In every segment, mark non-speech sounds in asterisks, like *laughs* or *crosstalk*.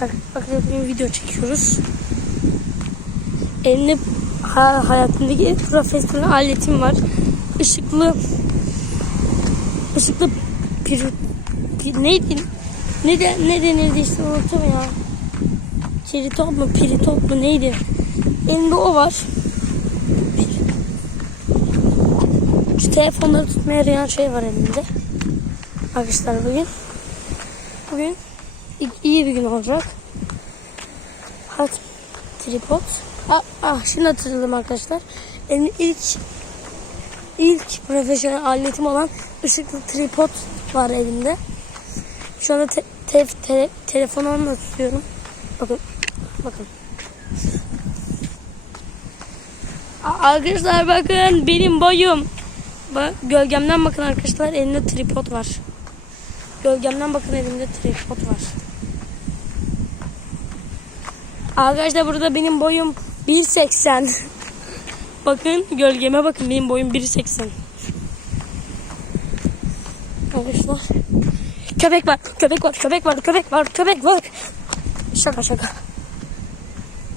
Bak bugün video çekiyoruz. Elimde ha, hayatımdaki en profesyonel aletim var. Işıklı ışıklı pir, pir neydi? Ne de ne denirdi işte unuttum ya. Kiritop mu piritop mu neydi? Elimde o var. Şu telefonları tutmaya yarayan şey var elimde. Arkadaşlar bugün. Bugün iyi bir gün olacak. Hat tripod. Ah, ah şimdi hatırladım arkadaşlar. Benim ilk ilk profesyonel aletim olan ışıklı tripod var elimde. Şu anda te, te, te, telefonu onunla tutuyorum. Bakın. Bakın. Arkadaşlar bakın benim boyum. Bak, gölgemden bakın arkadaşlar elimde tripod var. Gölgemden bakın elimde tripod var. Arkadaşlar burada benim boyum 1.80. bakın gölgeme bakın benim boyum 1.80. Arkadaşlar. Köpek var, köpek var, köpek var, köpek var, köpek var. Şaka şaka.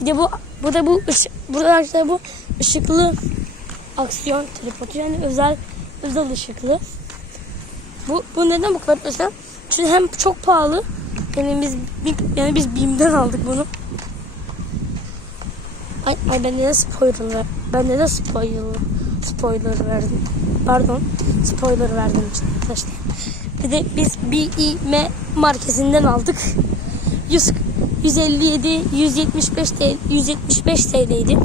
Bir de bu, bu da bu burada arkadaşlar bu ışıklı aksiyon tripodu yani özel özel ışıklı. Bu, bu neden bu kadar özel? Çünkü hem çok pahalı yani biz yani biz BİM'den aldık bunu. Ay, ay ben neden spoiler ver, ben neden spoiler spoiler verdim. Pardon spoiler verdim arkadaşlar. Bir de biz BİM markesinden aldık. 100, 157 175 TL 175 TL'ydi.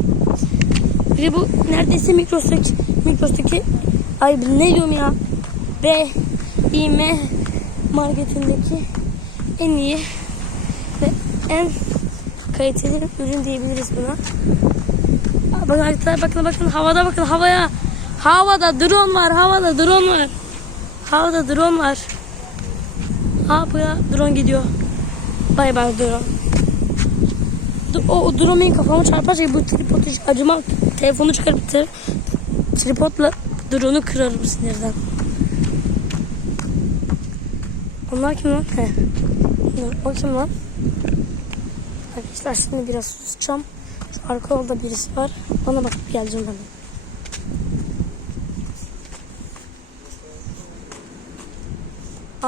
De bu neredeyse Migros'taki Migros'taki ay ne diyorum ya B İM marketindeki en iyi ve en kaliteli ürün diyebiliriz buna. Bakın arkadaşlar bakın bakın havada bakın havaya. Havada drone var havada drone var. Havada drone var. Ha buraya drone gidiyor. Bay bay drone. O, o drone benim kafama çarparsa bu tripodu acımam. Telefonu çıkarıp tri- tripodla drone'u kırarım sinirden. Onlar kim lan? He. O kim lan? Arkadaşlar şimdi biraz susacağım. Şu arka yolda birisi var. Ona bakıp geleceğim ben.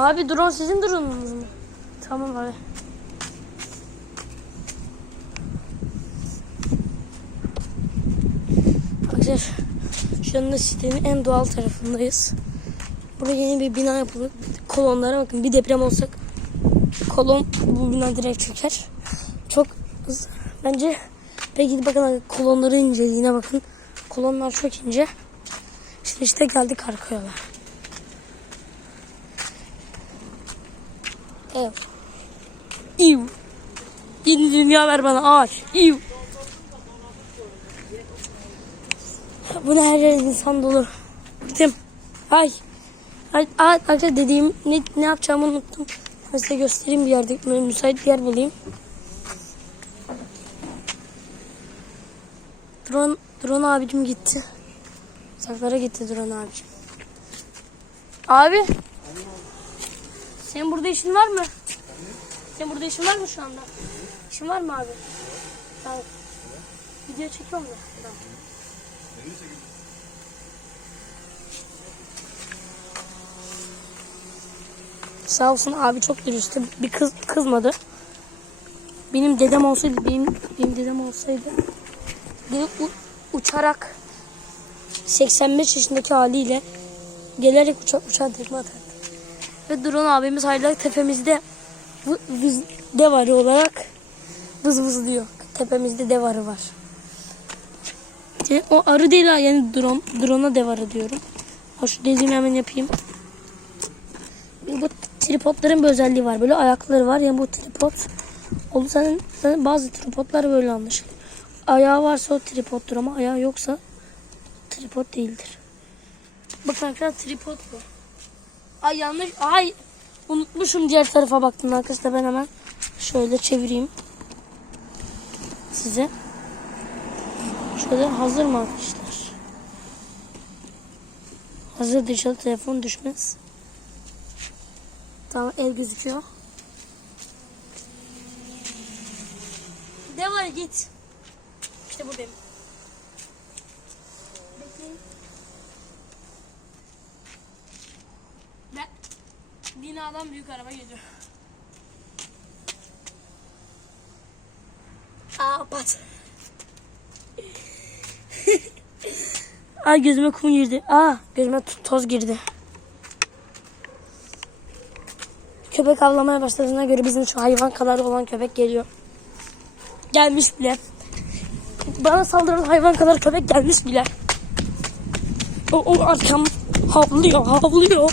Abi drone sizin drone'unuz mu? Tamam abi. Arkadaşlar şu anda sitenin en doğal tarafındayız. Burada yeni bir bina yapıldı. Kolonlara bakın bir deprem olsak kolon bu bina direkt çöker. Bence peki bakın kolonların inceliğine bakın. Kolonlar çok ince. İşte işte geldik arka yola. Evet. İv. Yeni dünya ver bana ağaç. İv. Bu ne her yer insan dolu. Gittim. Ay. Ay, ay dediğim ne, ne yapacağımı unuttum. Ben size göstereyim bir yerde. Müsait bir yer bulayım. Drone, drone abicim gitti. Uzaklara gitti drone abicim. Abi. Senin burada işin var mı? Senin burada işin var mı şu anda? İşin var mı abi? Tamam. Video çekiyorum da. Sağ olsun abi çok dürüsttü. Bir kız kızmadı. Benim dedem olsaydı, benim, benim dedem olsaydı u- uçarak 85 yaşındaki haliyle gelerek uçak uçağa tekme atardı. Ve drone abimiz hala tepemizde biz devarı olarak vız vız diyor. Tepemizde devarı var. Yani o arı değil ha yani drone. Drone'a devarı diyorum. Ha şu dediğimi hemen yapayım. Bu tripodların bir özelliği var. Böyle ayakları var. Yani bu tripod oldu zaten, zaten bazı tripodlar böyle anlaşılıyor. Ayağı varsa o tripoddur ama ayağı yoksa tripod değildir. Bakın arkadaşlar tripod bu. Ay yanlış. Ay unutmuşum diğer tarafa baktım arkadaşlar ben hemen şöyle çevireyim. Size. Şöyle hazır mı arkadaşlar? Hazır dışarı telefon düşmez. Tamam el gözüküyor. De var git. İşte buradayım. Bekleyin. Ben binadan büyük araba geliyor. Aa pat. Aa gözüme kum girdi. Aa gözüme toz girdi. Köpek avlamaya başladığına göre bizim şu hayvan kadar olan köpek geliyor. Gelmiş bile. Bana saldıran hayvan kadar köpek gelmiş bile. O, o arkam havlıyor, havlıyor.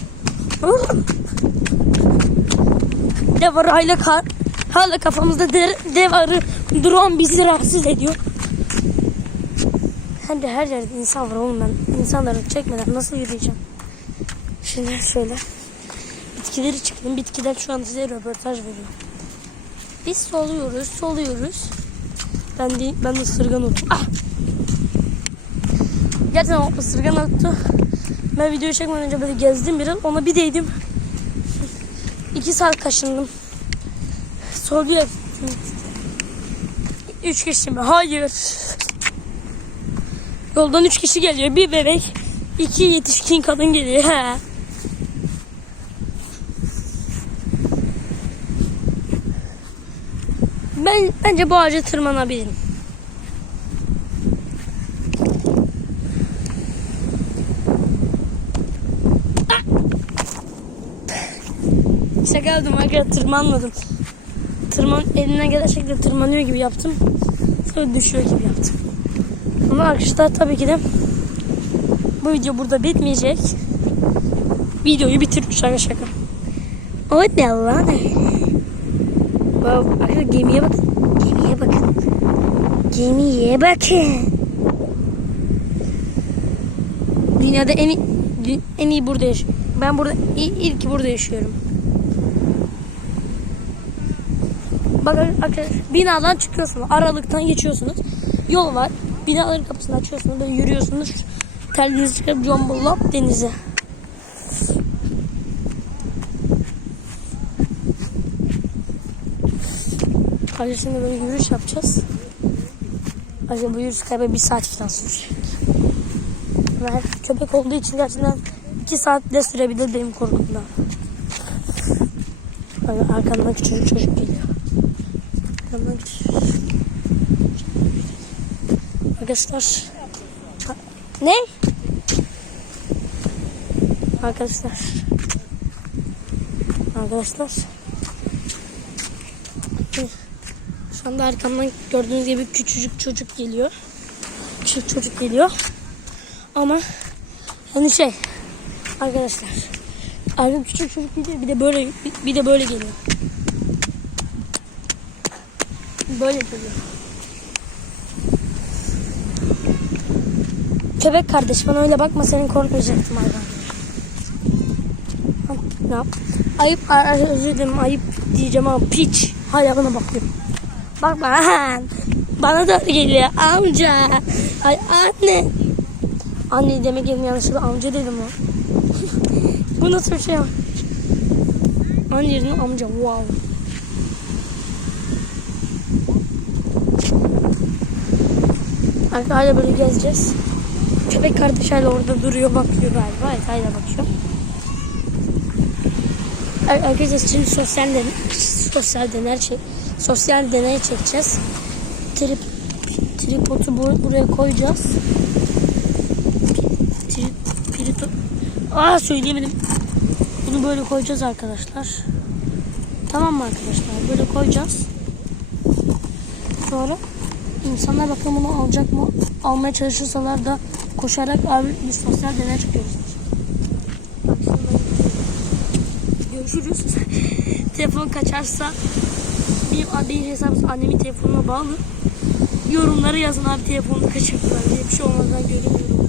Dev arı hala, kar, hala kafamızda de, dev arı drone bizi rahatsız ediyor. Hem de her yerde insan var oğlum ben. insanları çekmeden nasıl yürüyeceğim? Şimdi şöyle. Bitkileri çıktım. Bitkiden şu an size röportaj veriyorum. Biz soluyoruz, soluyoruz. Ben de, ben de ısırgan otu. Ah! Gerçekten o ısırgan otu. Ben videoyu çekmeden önce böyle gezdim biraz. Ona bir değdim. İki saat kaşındım. Soluyor. Üç kişi mi? Hayır. Yoldan üç kişi geliyor. Bir bebek, iki yetişkin kadın geliyor. He. Ben bence bu ağaca tırmanabilirim. Şaka yaptım arkadaşlar tırmanmadım. Tırman elinden gelen şekilde tırmanıyor gibi yaptım. Sonra düşüyor gibi yaptım. Ama arkadaşlar tabii ki de bu video burada bitmeyecek. Videoyu bitirmiş şaka şaka. O ne? Wow, arkadaşlar gemiye bakın. Gemiye bakın. Gemiye bakın. Dünyada en iyi, en iyi burada yaşıyorum. Ben burada ilk burada yaşıyorum. Bakın arkadaşlar binadan çıkıyorsunuz. Aralıktan geçiyorsunuz. Yol var. Binaların kapısını açıyorsunuz. Böyle yürüyorsunuz. Terliğinizi çıkarıp combollop denize. Şimdi böyle yürüyüş yapacağız. Hadi bu yürüyüş galiba bir saat falan sürecek. Ve köpek olduğu için gerçekten iki saat de sürebilir benim korkumdan. Abi arkamdan küçücük çocuk geliyor. Arkamdan. Arkadaşlar. Ne? Arkadaşlar. Arkadaşlar. Şu anda arkamdan gördüğünüz gibi küçücük çocuk geliyor. Küçük çocuk geliyor. Ama hani şey arkadaşlar arkam küçük çocuk geliyor bir de böyle bir, de böyle geliyor. Böyle geliyor. Köpek kardeş bana öyle bakma senin korkmayacaktım hayvan. Ha, Ne yap? Ayıp ay- özür dilerim ayıp diyeceğim ama piç hala bana bakıyor. Bak bana bana da geliyor amca. Ay anne. Anne demek yerine yanlışlıkla amca dedim o. *laughs* Bu nasıl bir şey? Anne yerine amca wow. Arka hala böyle gezeceğiz. Köpek kardeş hala orada duruyor bakıyor galiba. Evet hala bakıyor. Ar- Arkadaşlar şimdi sosyal deney, sosyal deney çek, sosyal deney çekeceğiz. Trip, tripodu bu- buraya koyacağız. Tri, trito, aa söyleyemedim. Bunu böyle koyacağız arkadaşlar. Tamam mı arkadaşlar? Böyle koyacağız. Sonra insanlar bakalım bunu alacak mı? Almaya çalışırsalar da koşarak abi biz sosyal deney ben Görüşürüz. *laughs* Telefon kaçarsa benim, benim hesabım annemin telefonuna bağlı. Yorumlara yazın abi telefonunu kaçırdılar diye bir şey olmadan göremiyorum.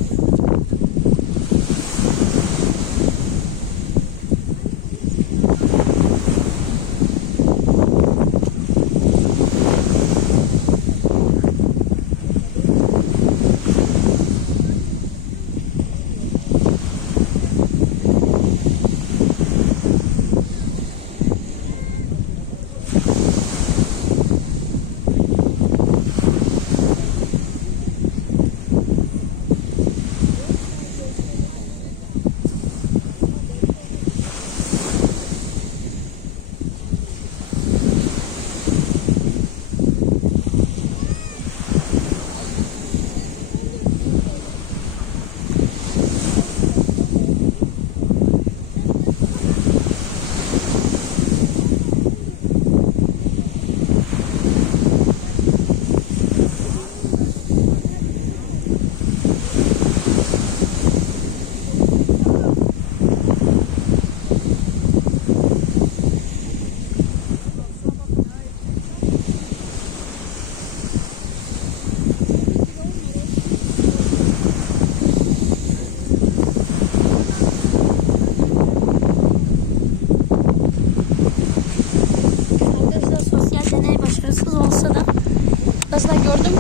Arkadaşlar gördüm.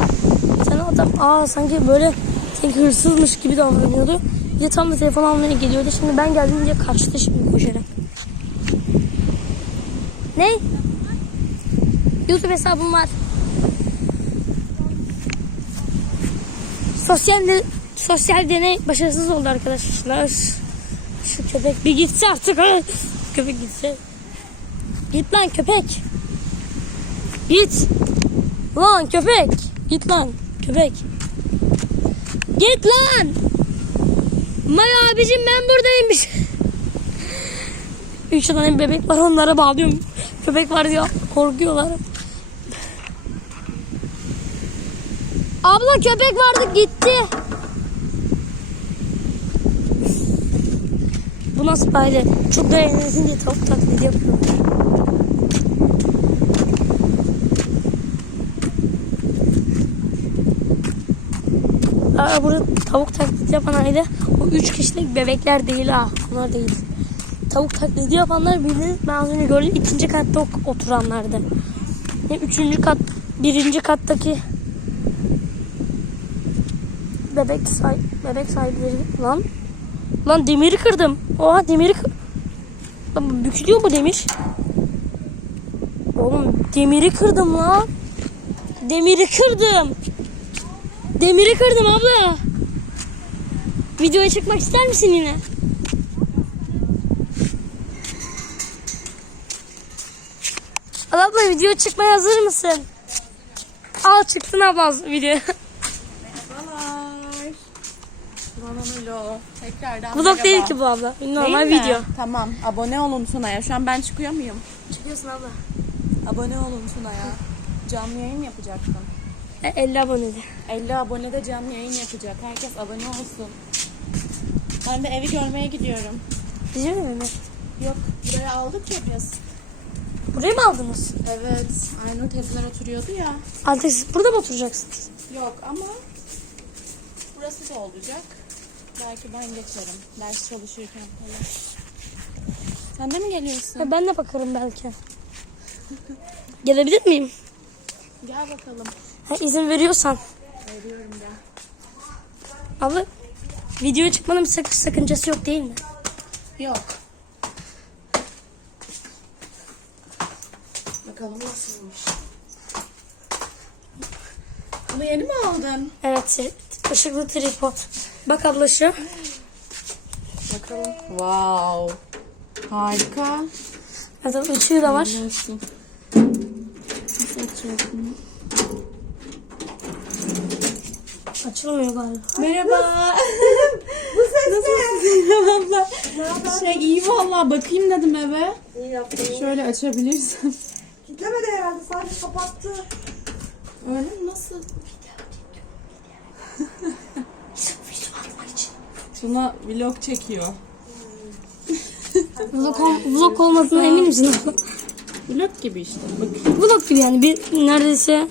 Bir tane adam aa sanki böyle sanki hırsızmış gibi davranıyordu. Bir de tam da telefon almaya geliyordu. Şimdi ben geldiğince kaçtı şimdi koşarak. Ne? YouTube hesabım var. Sosyal de, sosyal deney başarısız oldu arkadaşlar. Şu köpek bir gitse artık. ha. Köpek gitse. Git lan köpek. Git. Lan köpek. Git lan köpek. Git lan. May abicim ben buradaymış. *laughs* Üç tane bebek var onlara bağlıyorum. Köpek var diyor korkuyorlar. Abla köpek vardı gitti. Bu nasıl böyle? Çok da eğlensin diye tavuk taklidi yapıyorum. Aa, burada tavuk taklidi yapan aile o üç kişilik bebekler değil ha. Onlar değil. Tavuk taklidi yapanlar bildiğiniz ben az önce gördüm ikinci katta oturanlardı. Ne üçüncü kat, birinci kattaki bebek say bebek sahipleri lan. Lan demiri kırdım. Oha demiri kır... Lan bükülüyor bu demir. Oğlum demiri kırdım lan. Demiri kırdım. Demiri kırdım abla. Videoya çıkmak ister misin yine? Al abla video çıkmaya hazır mısın? Al çıktın abla video. Merhabalar. Tekrardan Vlog merhaba. değil ki bu abla. Normal Değil mi? video. Tamam. Abone olun Tuna'ya. Şu an ben çıkıyor muyum? Çıkıyorsun abla. Abone olun Tuna'ya. Canlı yayın yapacaktım. E, 50 abonede. 50 abonede canlı yayın yapacak. Herkes abone olsun. Ben de evi görmeye gidiyorum. Bizim mi? mi? Yok. Buraya aldık ya biz. Burayı mı aldınız? Evet. Aynur teyzeler oturuyordu ya. Artık siz burada mı oturacaksınız? Yok ama burası da olacak. Belki ben geçerim. Ders çalışırken falan. Sen de mi geliyorsun? Ha, ben de bakarım belki. *laughs* Gelebilir miyim? Gel bakalım. Ha, izin veriyorsan. Veriyorum gel. Abla videoya çıkmanın bir sak- sakıncası yok değil mi? Yok. Bakalım nasılmış. Bunu yeni mi aldın? Evet. ışıklı tripod. Bak abla şu. Bakalım. Wow. Harika. Evet, ışığı da var. Nasıl? Nasıl açıyorsun? Açılmıyor galiba. Merhaba. *laughs* Bu ses Nasılsın *laughs* abla? Şey iyi valla bakayım dedim eve. İyi yaptın. Şöyle açabilirsin. Kitlemedi herhalde sadece kapattı. Öyle mi? Nasıl? Video atmak için. Tuna vlog çekiyor. Vlog, ol- vlog olmadığına emin misin abla? Vlog gibi işte. Bak. Vlog gibi yani. Bir, neredeyse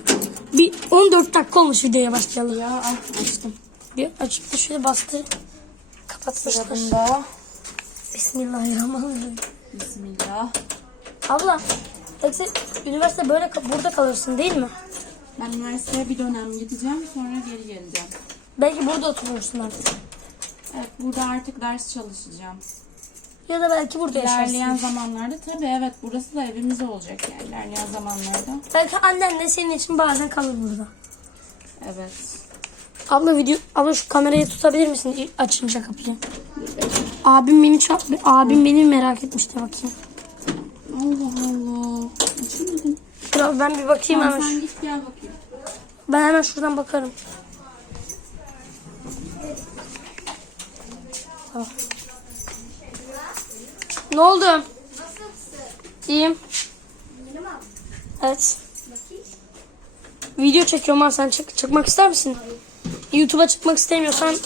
bir 14 dakika olmuş videoya başlayalım. Ya açtım. Bir açıp da şöyle bastı. Kapatmışlar. Bunda. Bismillahirrahmanirrahim. Bismillah. Abla, yoksa üniversite böyle burada kalırsın değil mi? Ben üniversiteye bir dönem gideceğim sonra geri geleceğim. Belki burada oturursun artık. Evet burada artık ders çalışacağım. Ya da belki burada İlerleyen yaşarsın. zamanlarda tabii evet burası da evimiz olacak yani ilerleyen zamanlarda. Belki annen de senin için bazen kalır burada. Evet. Abla video, abla şu kamerayı tutabilir misin açınca kapıyı? Abim beni çok, abim beni merak etmişti bakayım. Allah Allah. Açamadım. Dur abi ben bir bakayım Tamam, hemen. sen git gel bakayım. Ben hemen şuradan bakarım. Tamam. Ne oldu? Nasılsın? İyiyim. Evet. Video çekiyorum ha sen çık çıkmak ister misin? YouTube'a çıkmak istemiyorsan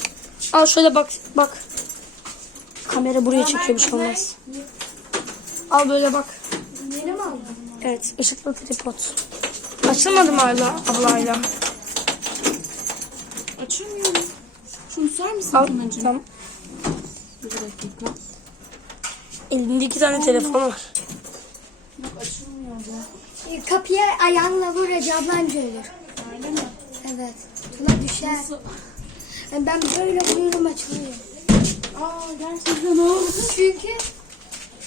al şöyle bak bak. Kamera buraya çekiyor bir şey olmaz. Al böyle bak. Evet ışıklı tripod. Açılmadı mı hala ablayla? Açamıyorum. Şunu sar mısın Al. Tamam. Bir dakika. Elinde iki tane telefon var. Yok açılmıyor bu. Kapıya ayağınla vur Ece ablan olur. Öyle mi? Evet. Buna düşer. Yani ben böyle vuruyorum açılıyor. Aa gerçekten oldu. Çünkü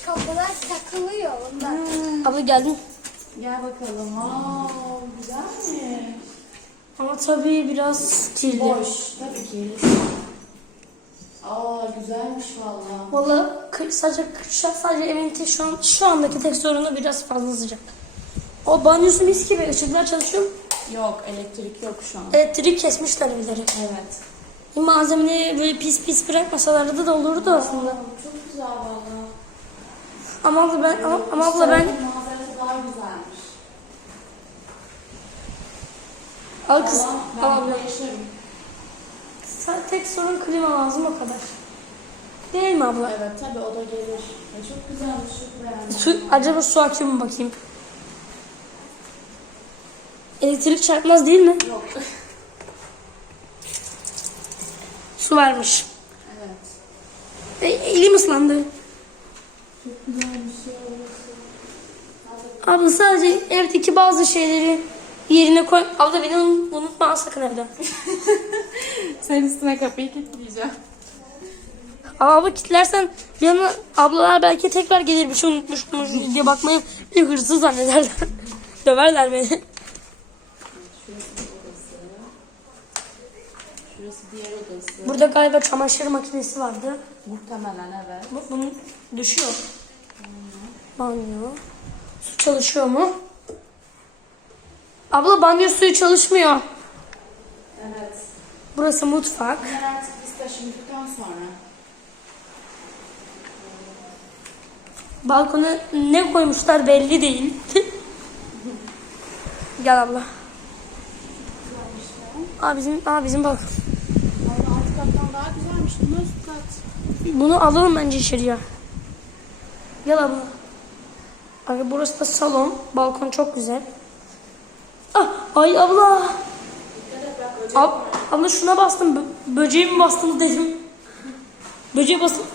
kapılar takılıyor ondan. Abla geldin. Gel bakalım. Aa güzelmiş. Ama tabii biraz kirli. Boş. Tabii ki. Aa güzelmiş valla. Valla sadece kışa sadece evin tek şu an şu andaki tek sorunu biraz fazla sıcak. O banyosu mis gibi ışıklar çalışıyor. Yok elektrik yok şu an. Elektrik kesmişler bilerek. Evet. Malzemeleri böyle pis pis bırakmasalardı da olurdu aslında. Çok güzel valla. Ama abla ben ama, ama abla ben Manzarası daha güzelmiş. al kız Valla al ben abla. yaşarım. Tek sorun klima lazım o kadar. Değil mi abla? Evet tabii o da gelir. E, çok güzelmiş çok beğendim. Su, acaba su akıyor mu bakayım? Elektrik çarpmaz değil mi? Yok. *laughs* Su varmış. evet. E, elim ıslandı. Çok güzelmiş ya. Abla sadece evdeki bazı şeyleri yerine koy. Abla beni un- unutma sakın evde. *laughs* Sen üstüne kapıyı kilitleyeceğim. Ama abla kilitlersen yanına ablalar belki tekrar gelir bir şey unutmuşmuş diye bakmayı bir hırsız zannederler. *laughs* Döverler beni. Bir. Şurası diğer odası. Burada galiba çamaşır makinesi vardı. Muhtemelen evet. Bu, bunun düşüyor. Banyo. Su çalışıyor mu? Abla banyo suyu çalışmıyor. Evet. Burası mutfak. Bunlar artık biz taşındıktan sonra. Balkona ne koymuşlar belli değil. *laughs* Gel abla. Aa bizim, aa bizim balkon. Kattan daha güzelmiş. Bu üst kat. Bunu alalım bence içeriye. Gel abla. Abi burası da salon. Balkon çok güzel. Ah, ay abla. Ab, abla şuna bastım. Bö- böceğe mi bastım dedim. Böceğe bastım.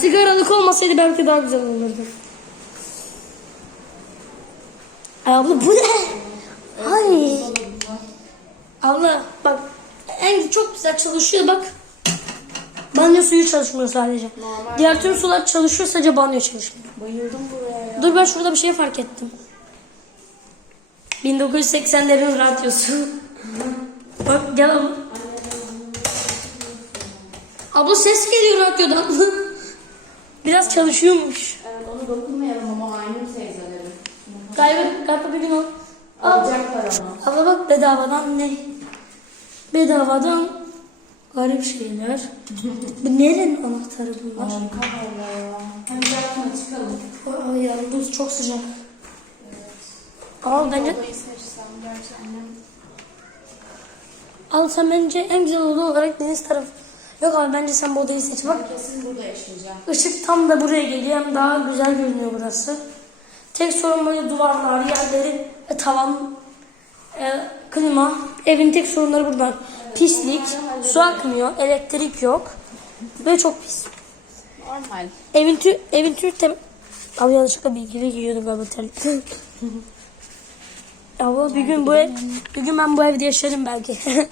Sigaralık olmasaydı belki daha güzel olurdu. Ay abla bu ne? Ay. Abla bak en çok güzel çalışıyor bak. Banyo suyu çalışmıyor sadece. Diğer tüm sular çalışıyor sadece banyo çalışmıyor. Bayıldım buraya ya. Dur ben şurada bir şey fark ettim. 1980'lerin radyosu. Bak gel abla. Abla ses geliyor radyodan. Biraz çalışıyormuş. Evet onu dokunmayalım ama aynı teyzelerim. Galiba, galiba bir gün o. Aa, Alacaklar onu. abla bak bedavadan ne? Bedavadan garip şeyler. Bu nerenin anahtarı bunlar? Harika valla ya. Hadi sana çıkalım. Ay ya bu çok sıcak. Al bence seçsem gerçi annem. al sen bence en güzel oda olarak deniz tarafı. Yok abi bence sen bu odayı seç bak. Kesin burada yaşayacağım. Işık tam da buraya geliyor. Hem daha güzel görünüyor burası. Tek sorun böyle duvarlar, yerleri, ve tavan, e, klima. Evin tek sorunları buradan. Pislik, su akmıyor, elektrik yok. Ve çok pis. Normal. Evin tü, evin tü tem... Abi yanlışlıkla bilgili giyiyordum galiba *laughs* terlikle. Ama bir gün bu ev, bir gün ben bu evde yaşarım belki. *laughs*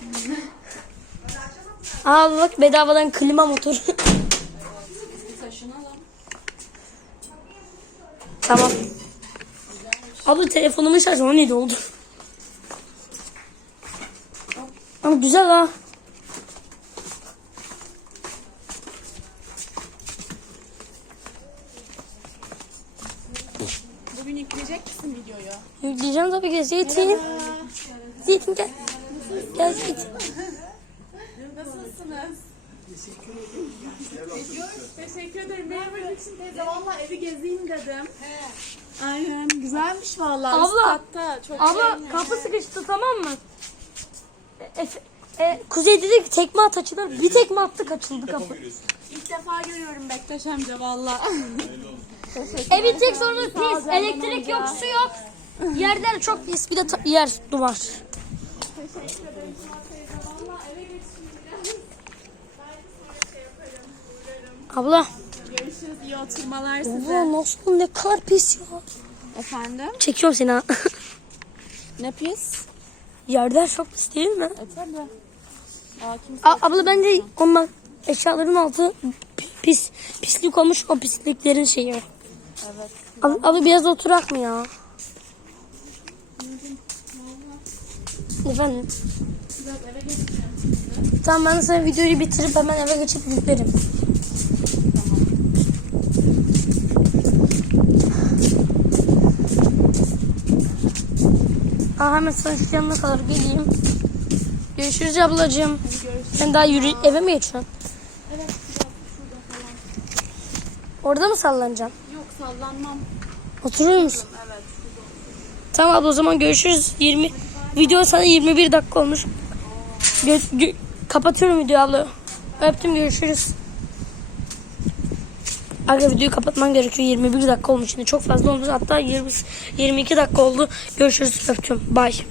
Aa bak bedavadan klima motor. *laughs* Tamam. Abla telefonumun şarjı 17 oldu. Ama güzel ha. Bugün yükleyecek misin videoyu? Ki. Zeytin. Zeytin gel. Gel Zeytin. Nasılsınız? Teşekkür ederim. Merhaba Gülçin teyze. Valla evi gezeyim dedim. Aynen. Güzelmiş valla. Abla, Üst katta. Çok Abla şey- kapı sıkıştı tamam mı? E, Efe- e, Kuzey dedi ki tekme at açılır. Bir tekme attık açıldı kapı. İlk defa görüyorum Bektaş amca valla. Evin tek sorunu pis. Elektrik yok, su yok. Yerler çok pis. Bir de yer duvar. Abla. Görüşürüz. İyi oturmalar size. Bu nasıl ne kadar pis ya. Efendim? Çekiyorum seni ha. *laughs* Ne pis? Yerler çok pis değil mi? E tabi. Aa, kimse A- abla bence onlar eşyaların altı pi- pis pislik olmuş o pisliklerin şeyi. Evet. Abla, abla biraz oturak mı ya? Efendim? Tamam ben sana videoyu bitirip hemen eve geçip yüklerim. Aa, hemen şu yanına kadar geleyim. Görüşürüz ablacığım. Sen daha yürü eve mi geçiyorsun? Evet biraz şurada falan. Orada mı sallanacaksın? Yok sallanmam. Oturuyor musun? Evet şurada. Tamam abla o zaman görüşürüz. 20 video sana 21 dakika olmuş. Gö- gö- kapatıyorum videoyu abla. Öptüm görüşürüz. Aga videoyu kapatman gerekiyor. 21 dakika olmuş. Şimdi çok fazla olmuş. Hatta 20 22 dakika oldu. Görüşürüz. Öptüm. Bye.